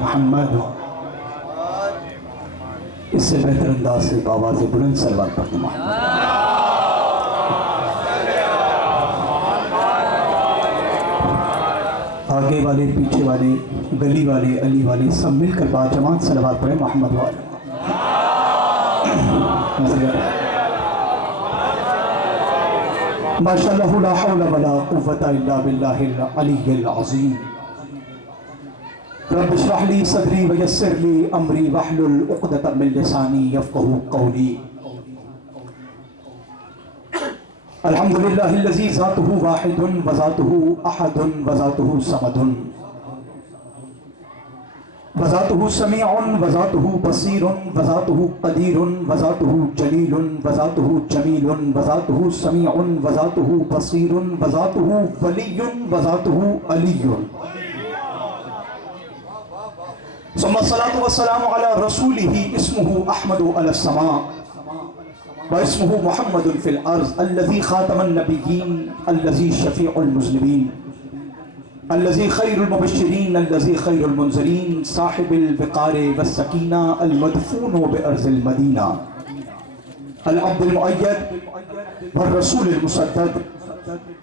محمد اس سے بہتر انداز سے آواز بلند صلوات پڑھتے ہیں. آگے والے، پیچھے والے، گلی والے، علی والے سب مل کر با جماعت صلوات پڑھیں محمد والے. ماشاءاللہ لا حول ولا قوة الا باللہ العلی العظیم. رب اشرح لی صدری ویسر لی امری واحلل عقدۃ من لسانی یفقہوا قولی. الحمدللہ الذی ذاتہ واحد وذاتہ احد وذاتہ صمد وذاتہ سمیع وذاتہ بصیر وذاتہ قدیر وذاتہ جلیل وذاتہ جمیل وذاتہ سمیع وذاتہ بصیر وذاتہ ولی وذاتہ علی. ثم الصلاة والسلام على رسوله اسمه أحمد على السماء واسمه محمد في الأرض الذي خاتم النبيين الذي شفيع المذنبين الذي خير المبشرين الذي خير المنزلين صاحب الوقار والسكينة المدفون بأرض المدينة العبد المؤيد والرسول المسدد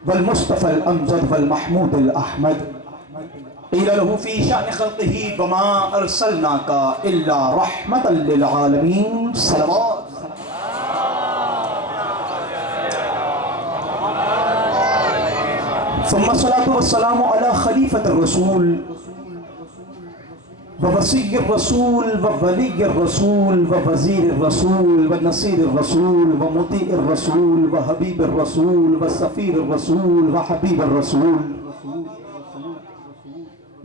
والمصطفى الأمجد والمحمود الأحمد. قیل له فی شأن خلقه وما ارسلناک الا رحمة للعالمین. صلوات. ثم الصلاة والسلام على خلیفة الرسول ووصی الرسول وولی الرسول ووزیر الرسول ونصیر الرسول ومطیع الرسول وحبیب الرسول وصفیر الرسول وحبیب الرسول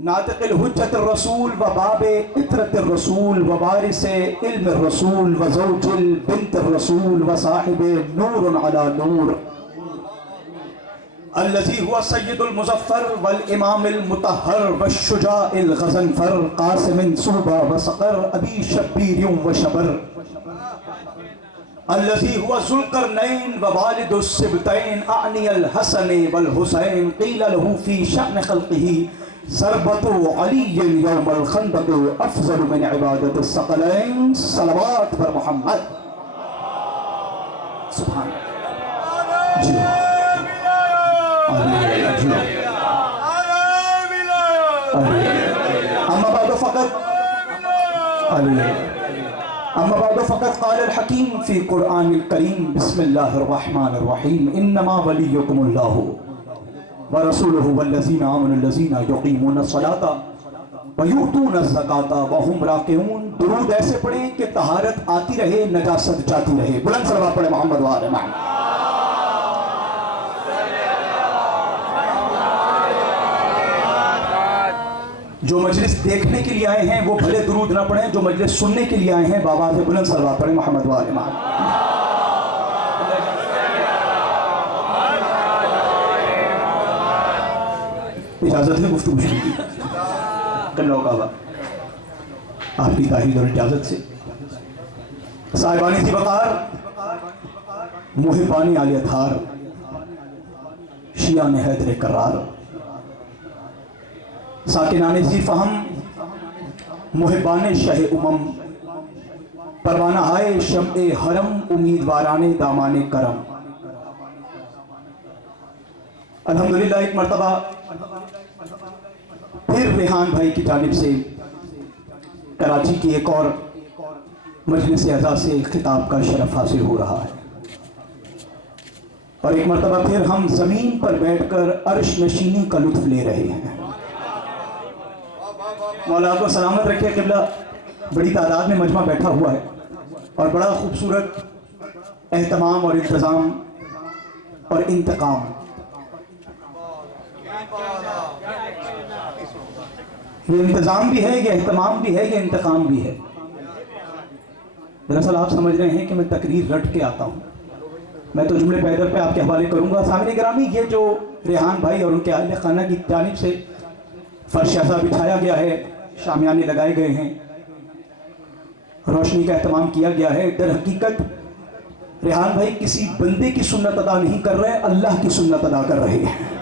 ناطق الحجت الرسول وباب اطرت الرسول ووارث علم الرسول وزوج البنت الرسول وصاحب نور على نور الذي هو سید المظفر والامام المطہر والشجاع الغضنفر قاسم صوبہ وصقر ابی شبیر وشبر الذي هو ذو القرنین ووالد السبتین اعنی الحسن والحسین. قیل له في شأن خلقه ضربت علی یوم الخندق افضل من عبادت الثقلین. صلوات پر محمد. سبحان جی اما بعد فقط قال الحکیم فی قرآن الکریم بسم اللہ الرحمن الرحیم انما ولیکم اللہ ورسولہ والذین آمنوا الذین یقیمون الصلاة ویؤتون الزکاة وهم راکعون. درود ایسے پڑھیں کہ طہارت آتی رہے، نجاست جاتی رہے. بلند صلوات پڑھیں محمد وآل محمد. جو مجلس دیکھنے کے لیے آئے ہیں وہ بھلے درود نہ پڑھیں، جو مجلس سننے کے لیے آئے ہیں بآواز بلند صلوات پڑھیں محمد وآل محمد. اجازت ہے گفتگو شروع کی کرنا ہوگا آپ کی تاہید اور اجازت سے. صاحبانی سی وقار، محبانی عالی اتھار، شیعان حیدر کرار، ساکنان ذی فہم، محبان شہ امم، پروانہ ہائے شمع حرم، امیدواران دامان کرم. الحمدللہ ایک مرتبہ پھر ریحان بھائی کی جانب سے کراچی کی ایک اور مجلس اعزاز سے خطاب کا شرف حاصل ہو رہا ہے، اور ایک مرتبہ پھر ہم زمین پر بیٹھ کر عرش نشینی کا لطف لے رہے ہیں. مولا آپ کو سلامت رکھے. قبلہ بڑی تعداد میں مجمع بیٹھا ہوا ہے اور بڑا خوبصورت اہتمام اور انتظام اور انتقام. یہ انتظام بھی ہے، یہ اہتمام بھی ہے، یہ انتقام بھی ہے. دراصل آپ سمجھ رہے ہیں کہ میں تقریر رٹ کے آتا ہوں. میں تو جملے پیدر پہ آپ کے حوالے کروں گا. سامعین گرامی، یہ جو ریحان بھائی اور ان کے اہل خانہ کی جانب سے फर्श ऐसा बिछाया गया है, शामियाने लगाए गए हैं, रोशनी का एहतमाम किया गया है। दर हकीकत रेहान भाई किसी बंदे की सुन्नत अदा नहीं कर रहे, अल्लाह की सुन्नत अदा कर रहे हैं।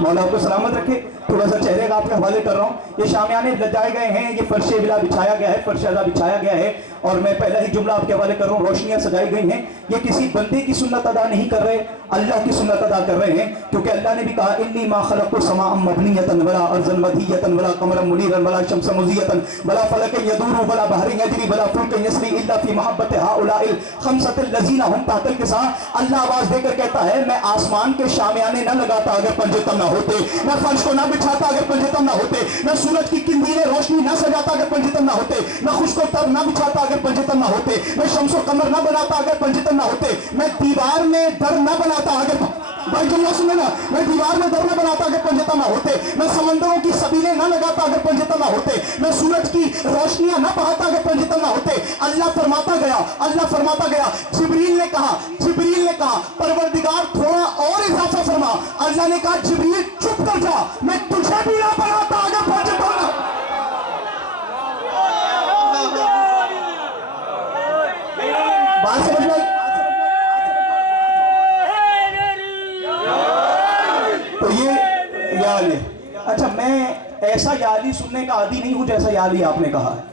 मौला आपको सलामत रखे। थोड़ा सा चेहरे का आपके हवाले कर रहा हूँ। ये शामियाने लगाए गए हैं, ये फर्श बिला बिछाया गया है, फर्श ऐसा बिछाया गया है, और मैं पहला ही जुमला आपके हवाले कर रहा हूँ, रोशनियां सजाई गई हैं। ये किसी बंदे की सुन्नत अदा नहीं कर रहे, अल्लाह की सुन्नत अदा कर रहे हैं, क्योंकि अल्लाह ने भी कहा इन्नी मा खलक़तु समाअ मबनियतन वला अर्ज़न मदहियतन वला कमरन मुनीरन वला शम्सन मुज़ियतन वला फलकन यदूरु वला बहरन यजरी वला फुल्कन यस्री इल्ला फी महब्बति हाउलाइल खमसतिल लज़ीना हुम तहतल किसा। अल्लाह आवाज देकर कहता है, मैं आसमान के शामियाने न लगाता अगर पंजतन न होते, मैं फर्श को न बिछाता अगर पंजतन न होते, मैं सूरज की किंदीलें रोशनी न सजाता अगर पंजतन न होते, मैं खुश्को तर न बिछाता अगर पंजतन न होते, मैं शम्सो कमर न बनाता अगर पंजतन न होते, मैं दीवार में दर न बनाता अगर, भाई जुमला सुने ना, मैं दीवार में दर न बनाता अगर पंजतन न होते, मैं समंदरों की सबीलें न लगाता अगर पंजतन न होते, मैं सूरज की रोशनियां न बहाता अगर पंजतन न होते। अल्लाह फरमाता गया, अल्लाह फरमाता गया, जिब्रील ने कहा परवरदिगार थोड़ा और इजाफा फरमा। अल्लाह ने कहा जिब्रील चुप कर जा, मैं तुझे भी ना बनाता अगर पंजतन न। बात समझ में? तो ये याली, अच्छा मैं ऐसा याली सुनने का आदी नहीं हूं जैसा याली आपने कहा है।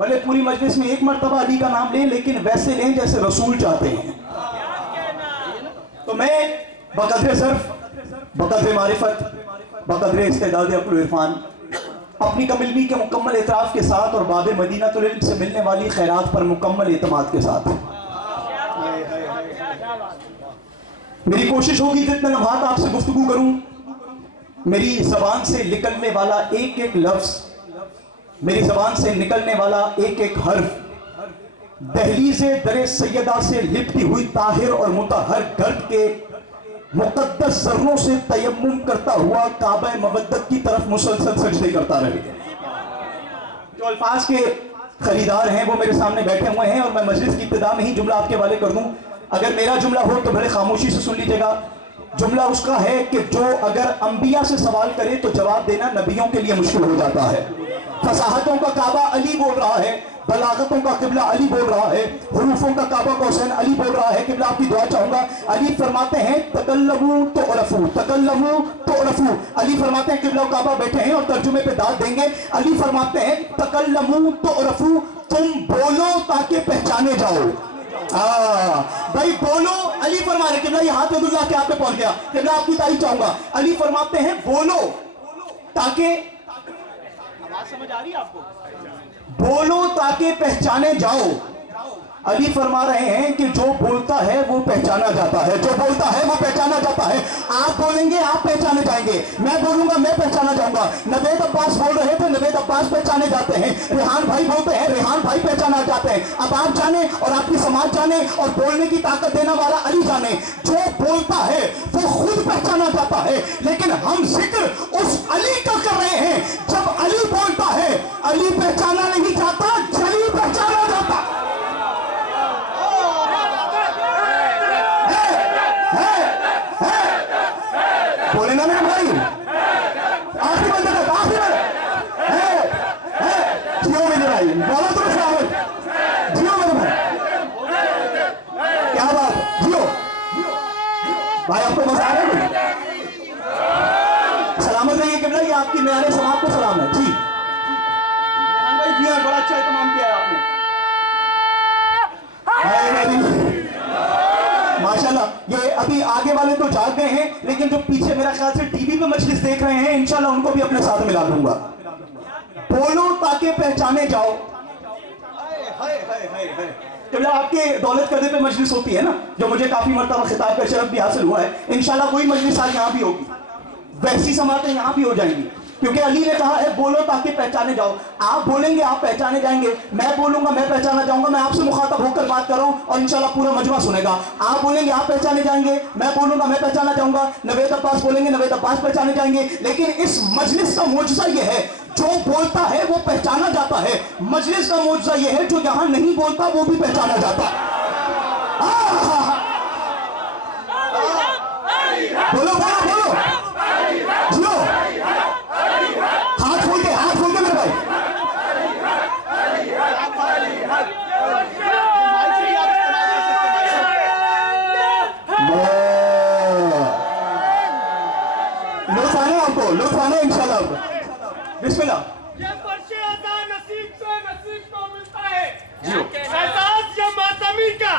भले पूरी मजलिस में एक मर्तबा अली का नाम लें, लेकिन वैसे लें जैसे रसूल चाहते हैं। तो मैं बकदरे ज़र्फ़, बकदरे मारिफत, बकदरे इस्तेदाद अक़्ल व इरफ़ान, अपनी कम इल्मी के मुकम्मल एतराफ़ के साथ और बाब मदीनतुल इल्म से मिलने वाली खैरात पर मुकम्मल एतमाद के साथ मेरी कोशिश होगी जितने लम्हात आपसे गुफ्तगू करूं, मेरी ज़बान से निकलने वाला एक एक लफ्ज़, मेरी ज़बान से निकलने वाला एक एक हर्फ दहलीज़े दरे सैयदा से लिपटी हुई ताहिर और मुतहर गर्द के मुक़द्दस ज़र्रों से तयम्मुम करता हुआ काबा मवद्दत की तरफ मुसलसल सजदे करता रहे। जो अल्फाज के खरीदार हैं वो मेरे सामने बैठे हुए हैं, और मैं मजलिस की इब्तिदा में ही जुमला आपके हवाले कर दूं। अगर मेरा जुमला हो तो बड़े खामोशी से सुन लीजिएगा। जुमला उसका है कि जो अगर अंबिया से सवाल करे तो जवाब देना नबियों के लिए मुश्किल हो जाता है। फसाहतों का काबा अली बोल रहा है, बलागतों का किबला अली बोल रहा है, हुरूफों का काबा का हुसैन अली बोल रहा है, किबला आपकी दुआ चाहूंगा। अली फरमाते हैं तकल्लमू तो उरफू, तकल्लमू तो उरफू। अली फरमाते हैं किबला काबा बैठे हैं और तर्जुमे पे दाद देंगे। अली फरमाते हैं तकल्लमू तो उरफू, तुम बोलो ताकि पहचाने जाओ। भाई बोलो, अली फरमा रहे, किबला ये हाथ अब्दुल्लाह के आप पे पहुंच गया, किबला आपकी तारीफ चाहूंगा। अली फरमाते हैं बोलो ताकि, आवाज समझ आ रही है आपको? बोलो ताकि पहचाने जाओ। अली फरमा रहे हैं कि जो बोलता है वो पहचाना जाता है, जो बोलता है वो पहचाना जाता है। आप बोलेंगे आप पहचाने जाएंगे, मैं बोलूंगा मैं पहचाना जाऊंगा। नवेद अब्बास बोल रहे थे, नवेद अब्बास पहचाने जाते हैं। रेहान भाई बोलते हैं, रेहान भाई पहचाना जाते हैं। अब आप जाने और आपकी समाज जाने और बोलने की ताकत देने वाला अली जाने। जो बोलता है वो खुद पहचाना जाता है, लेकिन हम जिक्र उस अली का कर रहे हैं जब अली बोलता है। अली पहचाना नहीं जाता, जली पहचाना जाता। बोले ना मेरे भाई, आखिरी बंदे तक, आखिरी जियो मेरे भाई, बोलो तो सलामत, जियो मेरे भाई, क्या बात, जियो भाई। आपको मजा आ रहा है? सलामत रहिए किबला, ये आपकी न्यारे समाज को सलाम है जी। भाई जी हाँ, बड़ा अच्छा इत्मीनान किया है आपने, माशाल्लाह। ये अभी आगे वाले तो जाग गए हैं, लेकिन जो पीछे मेरा ख्याल से टीवी पे मजलिस देख रहे हैं, इंशाल्लाह उनको भी अपने साथ मिला दूंगा। बोलो ताकि पहचाने जाओ। जब आपके दौलत कदे पे मजलिस होती है ना, जो मुझे काफी मर्तबा खिताब का शरफ भी हासिल हुआ है, इंशाल्लाह वही मजलिस आज यहाँ भी होगी, वैसी समातें यहाँ भी हो जाएंगी, क्योंकि अली ने कहा है बोलो ताकि पहचाने जाओ। आप बोलेंगे आप पहचाने जाएंगे, मैं बोलूंगा मैं पहचाना जाऊंगा। मैं आपसे मुखातब होकर बात कर रहा हूं और इंशाल्लाह पूरा मजमा सुनेगा। आप बोलेंगे आप पहचाने जाएंगे, मैं बोलूंगा मैं पहचाना जाऊंगा। नवेद अब्बास बोलेंगे नवेद अब्बास पहचाने जाएंगे। लेकिन इस मजलिस का मौजज़ा यह है, जो बोलता है वो पहचाना जाता है। मजलिस का मौजज़ा यह है, जो यहां नहीं बोलता वो भी पहचाना जाता है। बोलो बोलो बोलो, जियो, हाथ آپ کو لطف آنا ہے انشاءاللہ. بسم اللہ. یہ فرش ادا نصیب سے نصیب کو ملتا ہے, اعزاز یہ ماتمی کا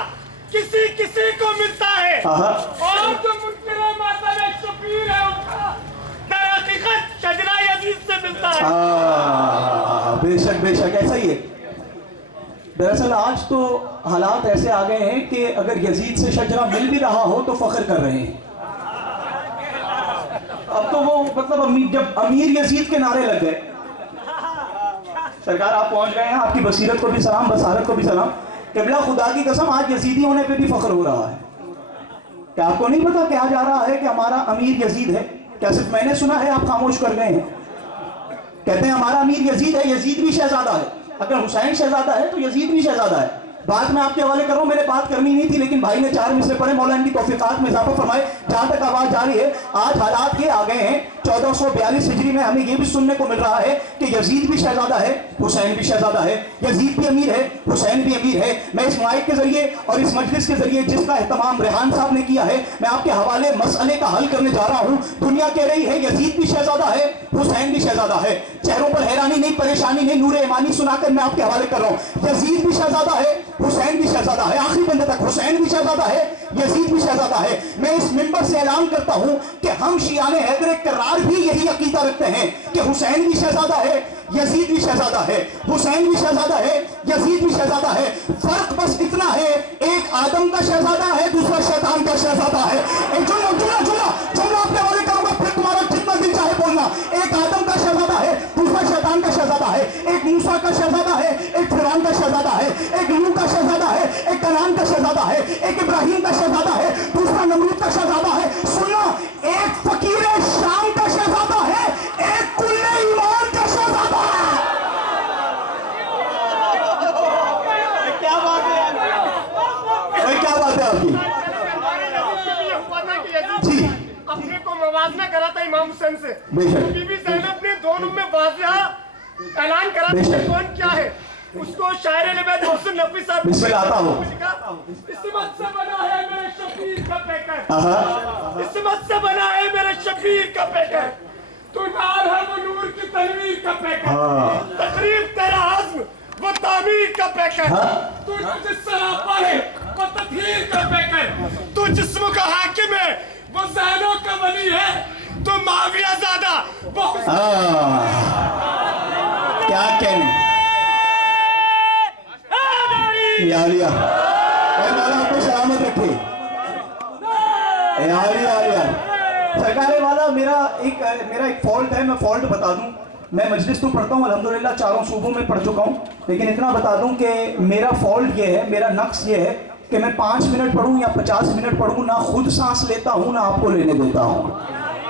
کسی کسی کو ملتا ہے, اور جو منکر ماتم شبیر ہے ان کا در حقیقت شجرہ یزید سے ملتا ہے. بے شک بے شک ایسا ہی ہے. دراصل آج تو حالات ایسے آ گئے ہیں کہ اگر یزید سے شجرہ مل بھی رہا ہو تو فخر کر رہے ہیں. اب تو وہ مطلب جب امیر یزید کے نعرے لگ گئے. سرکار آپ پہنچ گئے ہیں, آپ کی بصیرت کو بھی سلام, بصارت کو بھی سلام. قبلہ خدا کی قسم آج یزیدی ہونے پہ بھی فخر ہو رہا ہے. کیا آپ کو نہیں پتا کہا جا رہا ہے کہ ہمارا امیر یزید ہے؟ کیا صرف میں نے سنا ہے, آپ خاموش کر گئے ہیں؟ کہتے ہیں ہمارا امیر یزید ہے, یزید بھی شہزادہ ہے. اگر حسین شہزادہ ہے تو یزید بھی شہزادہ ہے. بات میں آپ کے حوالے کر رہا ہوں, میں نے بات کرنی نہیں تھی لیکن بھائی نے 4 مصرے پڑھے, مولا ان کی توفیقات میں اضافہ فرمائے. جہاں تک آواز جا رہی ہے, آج حالات یہ آ گئے ہیں 1442 ہجری میں ہمیں یہ بھی سننے کو مل رہا ہے کہ یزید بھی شہزادہ ہے, حسین بھی شہزادہ ہے. یزید بھی امیر ہے, حسین بھی امیر ہے. میں اس مائک کے ذریعے اور اس مجلس کے ذریعے جس کا اہتمام ریحان صاحب نے کیا ہے, میں آپ کے حوالے مسئلے کا حل کرنے جا رہا ہوں. دنیا کہہ رہی ہے یزید بھی شہزادہ ہے, حسین بھی شہزادہ ہے. چہروں پر حیرانی نہیں, پریشانی نہیں, نور ایمانی سنا کر میں آپ کے حوالے کر رہا ہوں. یزید بھی شہزادہ ہے, حسین بھی شہزادہ ہے. آخری بندے تک حسین بھی شہزادہ ہے, یزید بھی شہزادہ ہے. میں اس منبر سے اعلان کرتا ہوں کہ ہم شیعان حیدر کرار بھی یہی عقیدہ رکھتے ہیں کہ حسین بھی شہزادہ ہے, یزید بھی شہزادہ ہے. حسین بھی شہزادہ ہے, یزید بھی شہزادہ ہے. فرق بس اتنا ہے, ایک آدم کا شہزادہ ہے, دوسرا شیطان کا شہزادہ ہے. ایک جملہ آپ کے حوالے کروں گا, پھر تمہارا جتنا دل چاہے بولنا. ایک آدم کا شہزادہ ہے, دوسرا شیطان کا شہزادہ ہے. ایک موسیٰ کا شہزادہ ہے, ایک فرعون کا شہزادہ ہے. ایک نوح کا شہزادہ ہے, ایک کنعان کا شہزادہ ہے. ایک ابراہیم کا شہزادہ ہے, دوسرا نمرود کا شہزادہ ہے. سننا, ایک فقیر شام کا شہزادہ ہے, ایک کل ایمان کا شہزادہ ہے. کیا بات ہے آپ کی؟ جی, اپنے کو موازنہ کرا تھا امام حسین سے. بے شک. بی بی زینب نے دونوں میں واضح اعلان کرا تھا کہ کون کیا ہے. اس کو شاعر نبیت محسن نقوی صاحب بسم اللہ آتا ہو. اسمت سے بنا ہے میرے شبیر کا پیکر, اسمت سے بنا ہے میرے شبیر کا پیکر, تو نار ہے وہ نور کی تنویر کا پیکر, تقریب تیرا عزم وہ تعمیر کا پیکر, تو جس سراپا ہے وہ تطہیر کا پیکر, تو جسم کا حاکم ہے وہ زینوں کا ولی ہے, تو معاویہ زادہ وہ کیا کہنے یا علیہ, اے مولا آپ کو سلامت رکھے. اے علیہ سرکار والا, میرا ایک فالٹ ہے, میں فالٹ بتا دوں. میں مجلس تو پڑھتا ہوں الحمدللہ, 4 صوبوں میں پڑھ چکا ہوں, لیکن اتنا بتا دوں کہ میرا فالٹ یہ ہے, میرا نقص یہ ہے کہ میں 5 منٹ پڑھوں یا 50 منٹ پڑھوں, نہ خود سانس لیتا ہوں نہ آپ کو لینے دیتا ہوں.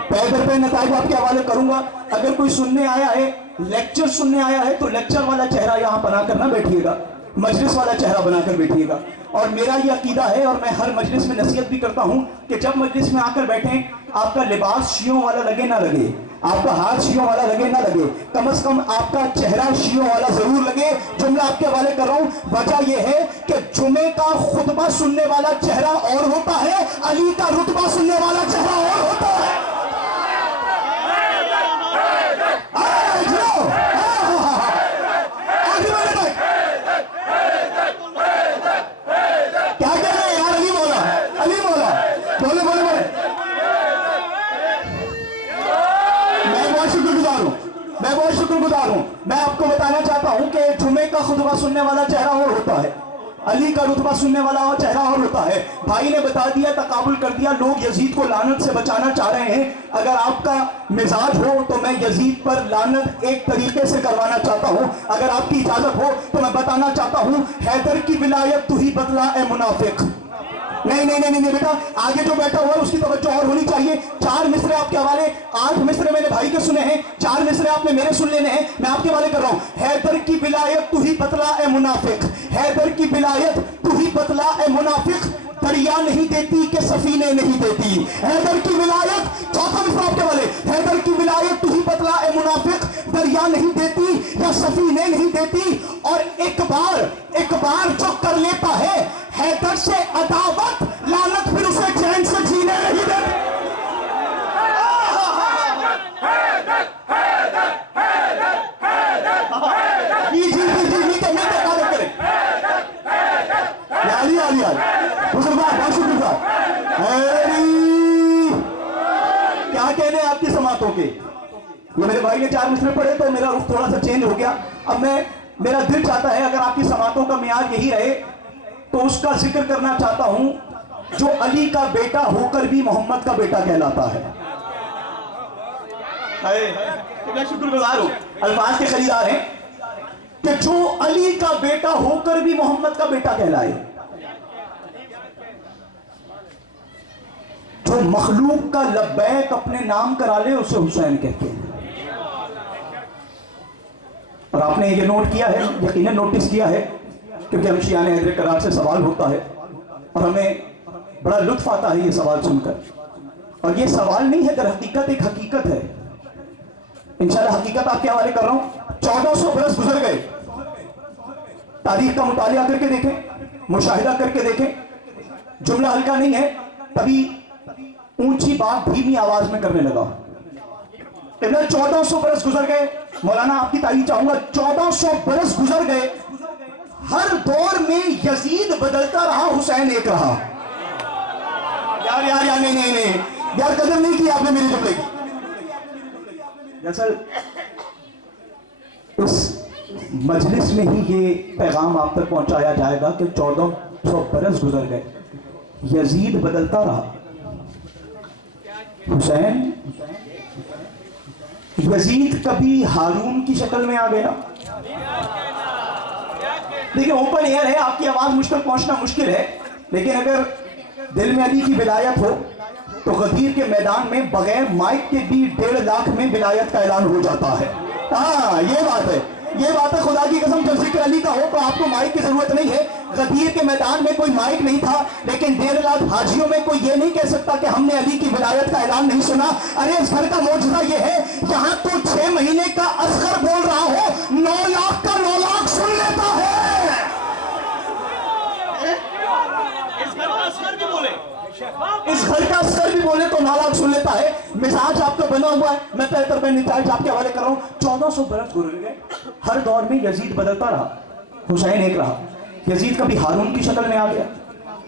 پیدر پہ نتائج آپ کے حوالے کروں گا. اگر کوئی سننے آیا ہے, لیکچر سننے آیا ہے, تو لیکچر والا چہرہ یہاں بنا کر نہ بیٹھیے گا, مجلس والا چہرہ بنا کر بیٹھیے گا. اور میرا یہ عقیدہ ہے, اور میں ہر مجلس میں نصیحت بھی کرتا ہوں کہ جب مجلس میں آ کر بیٹھیں, آپ کا لباس شیعوں والا لگے نہ لگے, آپ کا ہاتھ شیعوں والا لگے نہ لگے, کم از کم آپ کا چہرہ شیعوں والا ضرور لگے. جملہ آپ کے حوالے کر رہا ہوں, وجہ یہ ہے کہ جمعے کا خطبہ سننے والا چہرہ اور ہوتا ہے, علی کا رتبہ سننے والا چہرہ اور ہوتا ہے. میں بہت شکر گزار ہوں. میں آپ کو بتانا چاہتا ہوں کہ جمعے کا خطبہ سننے والا چہرہ اور ہوتا ہے, علی کا رتبہ سننے والا چہرہ اور ہوتا ہے. بھائی نے بتا دیا, تقابل کر دیا, لوگ یزید کو لعنت سے بچانا چاہ رہے ہیں. اگر آپ کا مزاج ہو تو میں یزید پر لعنت ایک طریقے سے کروانا چاہتا ہوں. اگر آپ کی اجازت ہو تو میں بتانا چاہتا ہوں, حیدر کی ولایت تو ہی بدلا اے منافق. نہیں بیٹا, آگے جو بیٹھا ہوا ہے اس کی توجہ اور ہونی چاہیے. 4 مصرے آپ کے حوالے, 8 مصرے میں نے بھائی کے سنے ہیں, 4 مصرے آپ نے میرے سن لینے ہیں. میں آپ کے حوالے کر رہا ہوں. حیدر کی ولایت تو ہی بتلا اے منافق, حیدر کی ولایت تو ہی بتلا اے منافق, دریا نہیں دیتی کہ سفینے نہیں دیتی. حیدر کی ولایت, چوتھا مصرا آپ کے حوالے, حیدر کی ولایت تو ہی بتلا اے منافق, دریا نہیں دیتی یا سفینے نہیں دیتی. اور ایک بار جو کر لیتا ہے حیدر سے عداوت, لعنت پھر اسے چین سے جینے نہیں دیتی. कहने हैं आपकी समातों के। ये मेरे भाई ने 4 मिसरे पढ़े तो मेरा रुख थोड़ा सा चेंज हो गया। अब मेरा दिल चाहता है अगर आपकी समातों का मियार यही रहे तो उसका जिक्र करना चाहता हूं जो अली का बेटा होकर भी मोहम्मद का बेटा कहलाता है। मैं शुक्रगुजार हूं, अल्फाज के खरीदार हैं कि जो अली का बेटा होकर भी मोहम्मद का बेटा कहलाए, जो मखलूक का लब्बैक अपने नाम करा ले उसे हुसैन कहते हैं। और आपने ये नोट किया है, यकीनन नोटिस किया है, क्योंकि हम शियान हैदर करार से सवाल होता है और हमें बड़ा लुत्फ आता है ये सवाल सुनकर। और ये सवाल नहीं है, दर हकीकत एक हकीकत है। इंशाल्लाह हकीकत आपके हवाले कर रहा हूं। 1400 बरस गुजर गए, तारीख का मुतालिया करके देखें, मुशाहिदा करके देखें, जुमला हल्का नहीं है। तभी ऊंची बात धीमी आवाज में करने लगा। 1400 बरस गुजर गए, मौलाना आपकी तारीफ चाहूंगा। 1400 बरस गुजर गए, हर दौर में यजीद बदलता रहा, हुसैन एक रहा। यार नहीं यार, कदर नहीं की आपने मेरे जुमले की। दरअसल उस मजलिस में ही ये पैगाम आप तक पहुंचाया जाएगा कि 1400 बरस गुजर गए, यजीद बदलता रहा, हुसैन। यजीद कभी हारून की शक्ल में आ गया। देखिए ओपन एयर है, आपकी आवाज मुझ तक पहुंचना मुश्किल है, लेकिन अगर दिल में अली की विलायत हो तो गदीर के मैदान में बगैर माइक के भी 1.5 लाख में विलायत का ऐलान हो जाता है। हाँ ये बात है, खुदा की कसम। जब जिक्र अली का हो तो आपको माइक की जरूरत नहीं है। गदीर के मैदान में कोई माइक नहीं था, लेकिन 1.5 लाख हाजियों में कोई ये नहीं कह सकता कि हमने अली की विलायत का ऐलान नहीं सुना। अरे इस घर का मौजूदा ये है, यहाँ तो 6 महीने का असगर बोल रहा हो, 9 लाख का 9 लाख सुन लेता है। इस घर का असगर भी बोले तो 9 लाख सुन लेता है। मिजाज आपका बना हुआ है। मैं बेहतर मैं निताज आपके हवाले कर रहा हूं। 1400 बरस गुजर गए, हर दौर में यजीद बदलता रहा, हुसैन एक रहा। यजीद कभी हारून की शक्ल में आ गया,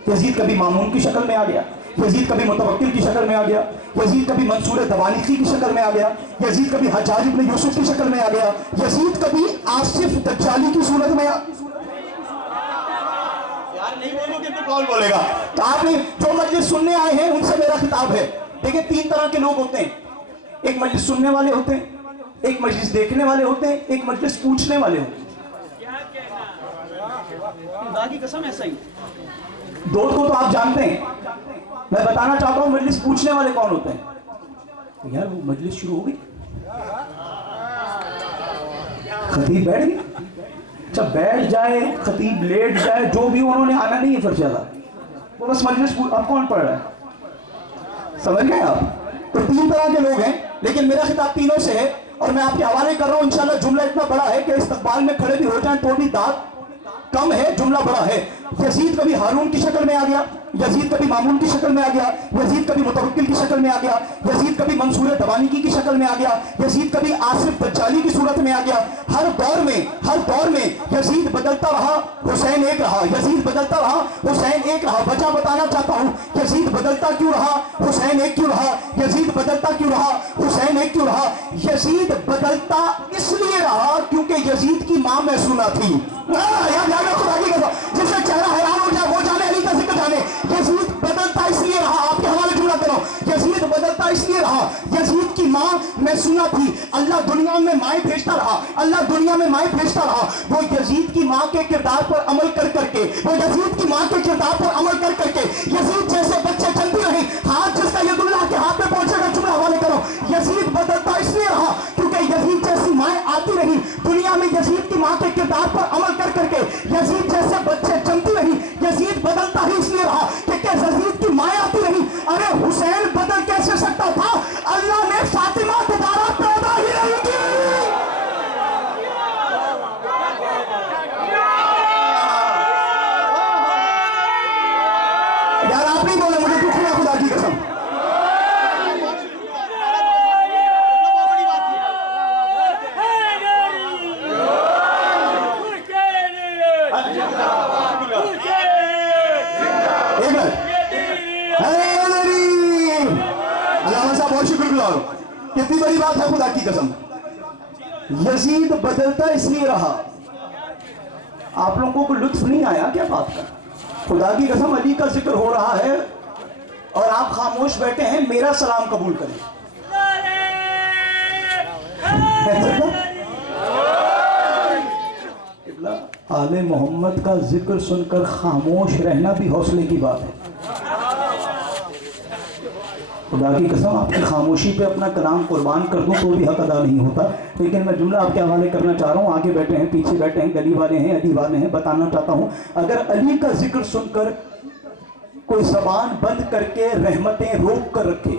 यजीद कभी मामून की शक्ल में आ गया, यजीद कभी मुतवक्किल की शक्ल में आ गया, यजीद कभी मंसूर दवानिकी की शक्ल में आ गया, यजीद कभी हज्जाज इब्न यूसुफ की शक्ल में आ गया, यजीद कभी आसिफ दज्जाली की सूरत में नहीं बोलोगे तो कौन बोलेगा। तो आपने जो मजलिस सुनने आए हैं उनसे मेरा खिताब है। देखिए 3 तरह के लोग होते हैं, एक मजलिस सुनने वाले होते हैं, एक मजलिस देखने वाले होते हैं, एक मजलिस पूछने वाले होते हैं। खुदा की कसम ऐसा ही। 2 को तो आप जानते हैं, मैं बताना चाहता हूं मजलिस पूछने वाले कौन होते हैं। यार वो मजलिस शुरू हो गई, खतीब बैठ गई, जब बैठ जाए खतीब लेट जाए, जो भी उन्होंने आना नहीं है फरजादा, वो बस मजलिस। अब कौन पढ़ रहा है, समझ गए आप। तो 3 तरह के लोग हैं, लेकिन मेरा खिताब तीनों से है और मैं आपके हवाले कर रहा हूं। इंशाल्लाह जुमला इतना बड़ा है कि इस्तकबाल में खड़े भी हो जाए तो भी दाद कम है, जुमला बड़ा है। यजीद कभी हारून की शक्ल में आ गया, यजीद कभी मामून की शक्ल में आ गया, यजीद कभी मुतवक्किल की शक्ल में आ गया, यजीद कभी मंसूर दवानिकी की शक्ल में आ गया, यजीद कभी आसिफ दज्जाली की सूरत में आ गया। हर दौर में यजीद बदलता रहा, हुसैन एक रहा। यजीद बदलता रहा, हुसैन एक रहा। वजह बताना चाहता हूं, यजीद बदलता क्यों रहा, हुसैन एक क्यों रहा। यजीद बदलता क्यों रहा, हुसैन एक क्यों रहा। यजीद बदलता इसलिए रहा क्योंकि यजीद की मां मैसूना थी। जिससे चेहरा हैरान हो जाए वो जाने, अली का जिक्र जाने। यजीद बदलता इसलिए रहा, आपके हवाले जुमला करो, यजीद बदलता इसलिए रहा, यजीद की मां मैसूना थी। अल्लाह दुनिया में माएँ भेजता रहा, अल्लाह दुनिया में माएँ भेजता रहा। वो यजीद की मां के किरदार पर अमल कर करके, वो यजीद की मां के किरदार पर अमल कर करके यजीद जैसे बच्चे चलते रहे। हाथ जिसका यदुल्लाह के हाथ में पहुंचेगा, जुमला हवाले करो। यजीद बदलता इसलिए रहा क्योंकि यजीद जैसी माएँ आती रही दुनिया में, यजीद की मां के किरदार पर अमल कर करके यजीद जैसे बच्चे चलती रही। यजीद बदलता ही इसलिए रहा क्योंकि यजीद की माएँ आती रही। अरे हुसैन बदल कैसे सकता था, अल्लाह ने फातिमा दोबारा पैदा ही नहीं की। यार आप नहीं बोले, मुझे दुख हुआ खुदा की कसम। शुक्र गुजार हूं। कितनी बड़ी बात है खुदा की कसम। यजीद बदलता इसलिए रहा। आप लोगों को लुत्फ नहीं आया क्या बात का? खुदा की कसम अली का जिक्र हो रहा है और आप खामोश बैठे हैं। मेरा सलाम कबूल करें। आले मोहम्मद का जिक्र सुनकर खामोश रहना भी हौसले की बात है। खुदा की कसम आपकी खामोशी पे अपना कलाम कुर्बान कर दूं तो भी हक अदा नहीं होता। लेकिन मैं जुमला आपके हवाले करना चाह रहा हूँ। आगे बैठे हैं, पीछे बैठे हैं, गली वाले हैं, अली वाले हैं। बताना चाहता हूँ, अगर अली का जिक्र सुनकर कोई जबान बंद करके रहमतें रोक कर रखे,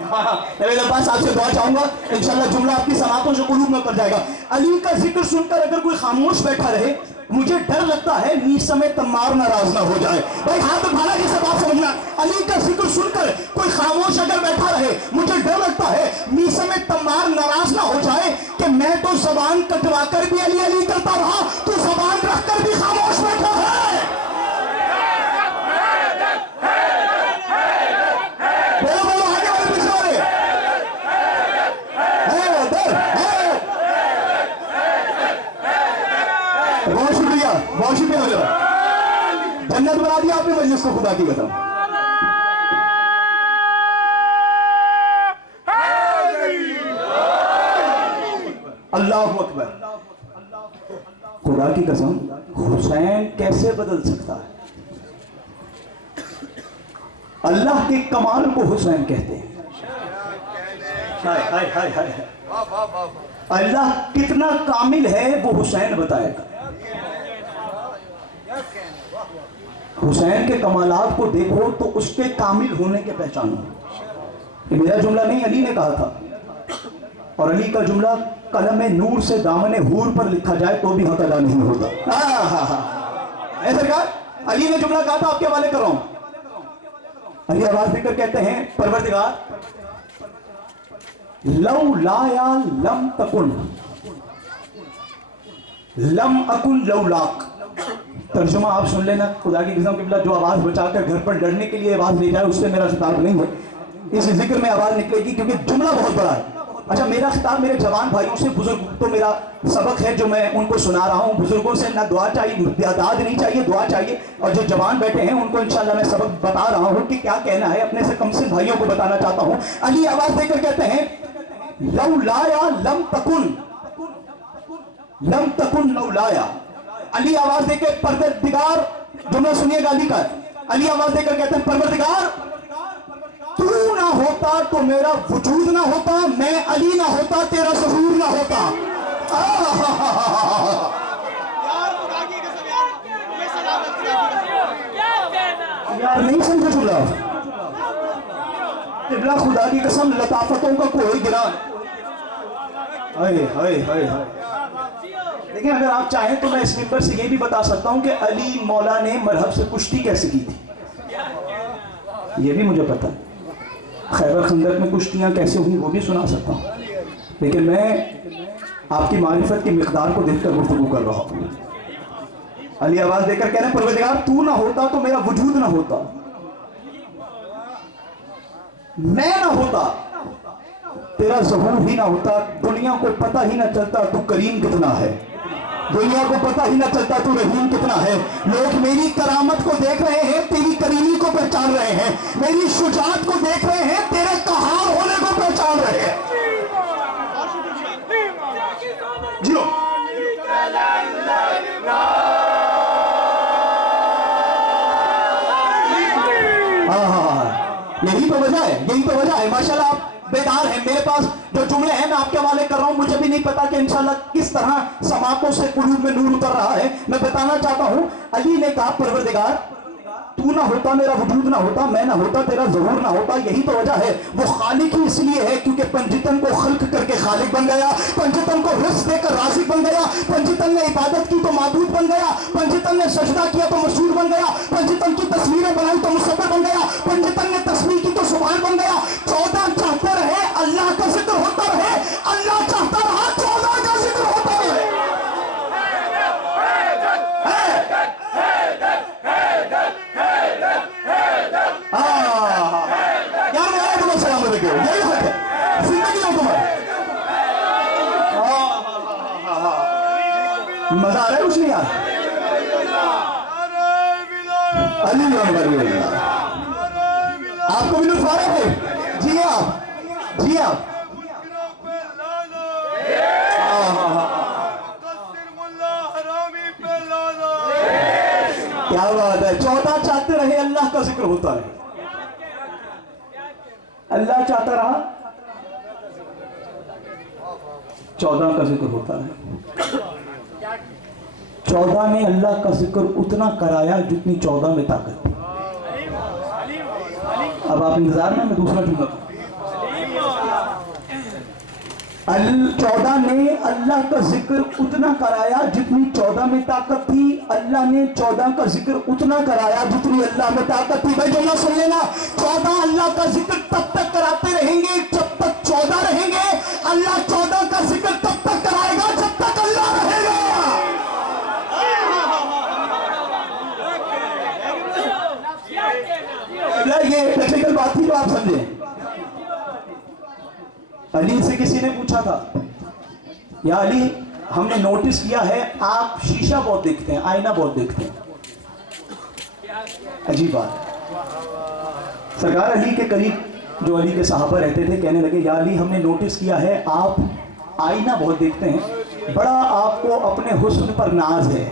पास आपसे दुआ चाहूंगा, इंशाल्लाह जुमला आपकी समातों से कुलूब में पड़ जाएगा। अली का जिक्र सुनकर अगर कोई खामोश बैठा रहे, मुझे डर लगता है मीसा में तम्मार नाराज ना हो जाए। भाई हाथ उठाना की सब बात समझना। अली का जिक्र सुनकर कोई खामोश अगर बैठा रहे, मुझे डर लगता है मीसा में तम्मार नाराज ना हो जाए कि मैं तो जबान कटवा कर भी अली अली करता रहा, तो जबान रखकर भी खामोश बैठा है। बहुत शुक्रिया जन्नत बना दिया आपने मजलिस को, खुदा की कसम। अल्लाहु अकबर। खुदा की कसम, हुसैन कैसे बदल सकता है? अल्लाह के कमाल को हुसैन कहते हैं। हाय हाय हाय हाय। अल्लाह कितना कामिल है वो हुसैन बताएगा। हुसैन के कमालात को देखो तो उसके कामिल होने के पहचानो। ये मेरा जुमला नहीं, अली ने कहा था। और अली का जुमला कलम नूर से दामने हूर पर लिखा जाए तो भी हक अदा नहीं होता। ऐसा क्या? अली ने जुमला कहा था, आपके हवाले कर रहा हूं। अली आवाज देकर कहते हैं, परवरदिगार लौ लाया लम तकुन लम अकुन लौ लाक। तर्जुमा आप सुन लेना। खुदा की कसम किबला, जो आवाज बचाकर घर पर लड़ने के लिए आवाज ले जाए उससे मेरा खिताब नहीं है। इस जिक्र में आवाज निकलेगी क्योंकि जुमला बहुत बड़ा है। अच्छा, मेरा खिताब मेरे जवान भाइयों से, बुजुर्ग तो मेरा सबक है जो मैं उनको सुना रहा हूँ। बुजुर्गों से ना दुआ चाहिए, दाद नहीं चाहिए, दुआ चाहिए। और जो जवान बैठे हैं उनको इंशाल्लाह मैं सबक बता रहा हूँ कि क्या कहना है। अपने से कम से भाइयों को बताना चाहता हूँ। अली आवाज देकर कहते हैं, लौ लाया लम तकुन लौ लाया। अली आवाज देकर परवरदिगार, जुमला सुनिएगा अली का। अली आवाज देकर कहते हैं, परवरदिगार तू ना होता तो मेरा वजूद ना होता, मैं अली ना होता तेरा ज़हूर ना होता। यार नहीं समझे जुमला? किबला खुदा की कसम, लताफतों का कोई गिरा। हाय हाय हाय हाय। लेकिन अगर आप चाहें तो मैं इस मिंबर से ये भी बता सकता हूं कि अली मौला ने मरहब से कुश्ती कैसे की थी, ये भी मुझे पता है। खैबर खंदक में कुश्तियां कैसे हुई वो भी सुना सकता हूं। लेकिन मैं आपकी मारिफत की मिकदार को देखकर गुफ्तगू कर रहा हूं। अली आवाज देकर कह रहे हैं, परवरदिगार तू ना होता तो मेरा वजूद ना होता, मैं ना होता तेरा ज़हूर ही ना होता, दुनिया को पता ही ना चलता तू करीम कितना है, दुनिया को पता ही ना चलता तू रहीम कितना है। लोग मेरी करामत को देख रहे हैं, तेरी करीमी को पहचान रहे हैं, मेरी शुजात को देख रहे हैं, तेरे कहार होने को पहचान रहे हैं। जियो यही तो वजह है, यही तो वजह है। माशाल्लाह आप बेदार हैं। मेरे पास जो जुमले हैं मैं आपके हवाले कर रहा हूं। मुझे भी नहीं पता कि इंशाल्लाह किस तरह समातों से कुलूब में नूर उतर रहा है। मैं बताना चाहता हूं, अली ने कहा, परवरदिगार तू ना होता मेरा वजूद ना होता, मैं ना होता तेरा ज़हूर ना होता। यही तो वजह है। वो खालिक ही इसलिए है क्योंकि पंजितन को खल्क करके खालिक बन गया, पंजितन को रिज़्क़ देकर राज़िक बन गया, पंजितन ने इबादत की तो माबूद बन गया, पंजितन ने सजदा किया तो मशहूर बन गया, पंजितन की तस्वीरें बनाई तो मुसव्विर बन गया, पंजितन ने तस्वीर की तो सुभान बन गया। 14 चाहते रहे अल्लाह का जिक्र होता रहे, अल्लाह चाहता रहा 14 का जिक्र होता रहे। यार मैं सलाम रखे مزہ آ رہا ہے کچھ نہیں یار؟ علی ولی اللہ، آپ کو بھی لطف آ رہا ہے؟ جی آپ، جی آپ، کیا بات ہے، 14 چاہتے رہے اللہ کا ذکر ہوتا رہے، اللہ چاہتا رہا 14 کا ذکر ہوتا رہے۔ 14 نے اللہ کا ذکر اتنا کرایا جتنی 14 میں طاقت تھی۔ اب آپ انتظار میں دوسرا جملہ 14 نے اللہ کا ذکر اتنا کرایا جتنی 14 میں طاقت تھی، اللہ نے 14 کا ذکر اتنا کرایا جتنی اللہ میں طاقت تھی۔ بھائی جملہ سن لینا، 14 اللہ کا ذکر تب تک کراتے رہیں گے جب تک 14 رہیں گے، اللہ 14 کا ذکر تب تک کرائے گا جب تک اللہ رہے گا۔ یہ ٹیکنیکل بات تھی جو آپ سمجھیں۔ علی سے کسی نے پوچھا تھا، یا علی ہم نے نوٹس کیا ہے آپ شیشہ بہت دیکھتے ہیں، آئینہ بہت دیکھتے ہیں، عجیب بات۔ سرکار علی کے قریب جو علی کے صحابہ رہتے تھے کہنے لگے، یا علی ہم نے نوٹس کیا ہے آپ آئینہ بہت دیکھتے ہیں، بڑا آپ کو اپنے حسن پر ناز ہے۔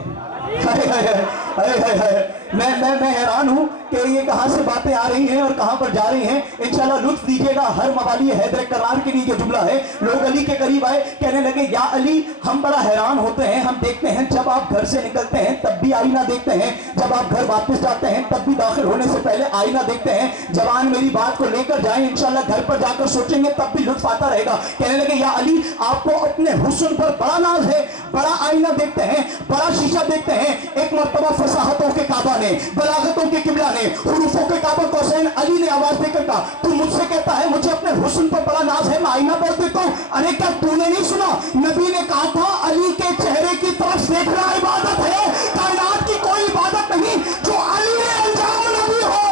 میں حیران ہوں کہ یہ کہاں سے باتیں آ رہی ہیں اور کہاں پر جا رہی ہیں۔ انشاءاللہ لطف دیجیے گا، ہر موالی حیدر کرار کے لیے یہ جملہ ہے۔ لوگ علی کے قریب آئے، کہنے لگے یا علی ہم بڑا حیران ہوتے ہیں، ہم دیکھتے ہیں جب آپ گھر سے نکلتے ہیں تب بھی آئینہ دیکھتے ہیں، جب آپ گھر واپس جاتے ہیں تب بھی داخل ہونے سے پہلے آئینہ دیکھتے ہیں، جوان میری بات کو لے کر جائیں، انشاءاللہ گھر پر جا کر سوچیں گے تب بھی لطف آتا رہے گا۔ کہنے لگے یا علی آپ کو اپنے حسن پر بڑا ناز ہے، بڑا آئینہ دیکھتے ہیں، بڑا شیشہ دیکھتے ہیں۔ ایک مرتبہ فصاحتوں کے کعبہ نے، بلاغتوں کے قبلہ نے، حروفوں کے کعبہ کو حسین علی نے آواز دے کر کہا، تو مجھ سے کہتا ہے مجھے اپنے حسن پر بڑا ناز ہے، میں آئینہ بہت دیکھتا ہوں۔ ارے کیا تو نے نہیں سنا؟ نبی نے کہا تھا علی کے چہرے کی طرف دیکھنا عبادت ہے، کائنات کی کوئی عبادت نہیں جو علی نے انجام نبی ہو۔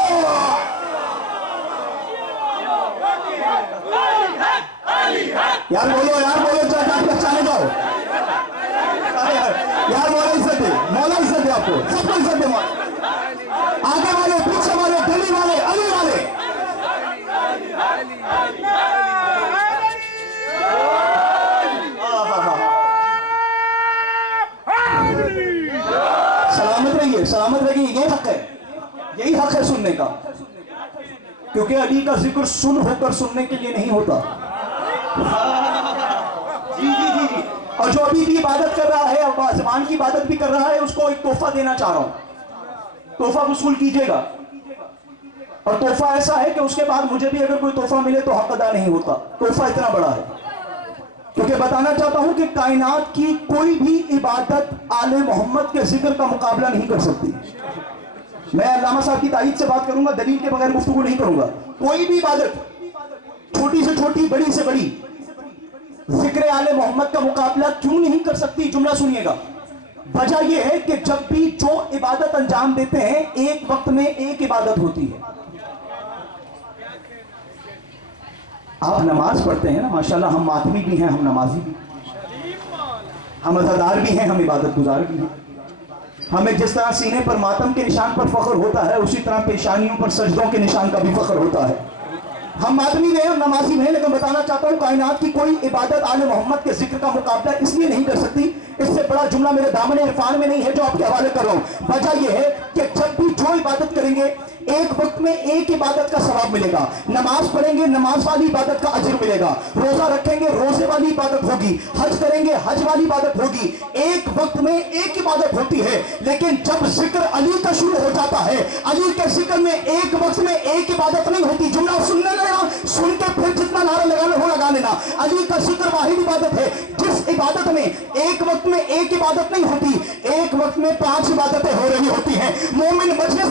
یار بولو، یار بولو، چاہتے پہچانے جاؤ یار، مولا عزت دے، مولا عزت دے، آپ کو سب کو عزت دے، آگے والے، پیچھے والے، گلی والے، علی والے۔ سلامت رہیے، سلامت رہیے، یہ حق ہے، یہی حق ہے سننے کا، کیونکہ علی کا ذکر سن ہو کر سننے کے لیے نہیں ہوتا۔ جی جی جی جی، اور جو ابھی بھی عبادت کر رہا ہے، اور زبان کی عبادت بھی کر رہا ہے، اس کو ایک تحفہ دینا چاہ رہا ہوں، تحفہ وصول کیجئے گا، اور تحفہ ایسا ہے کہ اس کے بعد مجھے بھی اگر کوئی تحفہ ملے تو حق ادا نہیں ہوتا، تحفہ اتنا بڑا ہے، کیونکہ بتانا چاہتا ہوں کہ کائنات کی کوئی بھی عبادت آل محمد کے ذکر کا مقابلہ نہیں کر سکتی۔ میں علامہ صاحب کی تائید سے بات کروں گا، دلیل کے بغیر گفتگو نہیں کروں گا۔ کوئی بھی عبادت چھوٹی سے چھوٹی، بڑی سے بڑی، ذکر آل محمد کا مقابلہ کیوں نہیں کر سکتی؟ جملہ سنیے گا۔ وجہ یہ ہے کہ جب بھی جو عبادت انجام دیتے ہیں ایک وقت میں ایک عبادت ہوتی ہے۔ آپ نماز پڑھتے ہیں نا، ماشاءاللہ ہم ماتمی بھی ہیں، ہم نمازی بھی ہیں، ہم عزادار بھی ہیں، ہم عبادت گزار بھی ہیں۔ ہمیں جس طرح سینے پر ماتم کے نشان پر فخر ہوتا ہے، اسی طرح پیشانیوں پر سجدوں کے نشان کا بھی فخر ہوتا ہے۔ ہم آدمی بھی ہیں، ہم نمازی بھی ہیں، لیکن بتانا چاہتا ہوں کائنات کی کوئی عبادت آل محمد کے ذکر کا مقابلہ اس لیے نہیں کر سکتی۔ اس سے بڑا جملہ میرے دامن عرفان میں نہیں ہے جو آپ کے حوالے کر رہا ہوں۔ وجہ یہ ہے کہ جب بھی جو عبادت کریں گے ایک وقت میں ایک عبادت کا ثواب ملے گا۔ نماز پڑھیں گے، نماز والی عبادت کا اجر ملے گا۔ روزہ رکھیں گے، روزے والی عبادت ہوگی۔ حج کریں گے، حج والی عبادت ہوگی۔ ایک وقت میں ایک عبادت ہوتی ہے، لیکن جب ذکر علی کا شروع ہو جاتا ہے، علی کے ذکر میں ایک وقت میں ایک عبادت نہیں ہوتی۔ جملہ سننے لینا، سن کے پھر جتنا نعرہ لگانا ہو لگا لینا۔ علی کا ذکر واحد عبادت ہے، جس عبادت میں ایک وقت میں ایک عبادت نہیں ہوتی، ایک وقت میں 5 عبادتیں ہو رہی ہوتی ہیں۔ مومن مجمع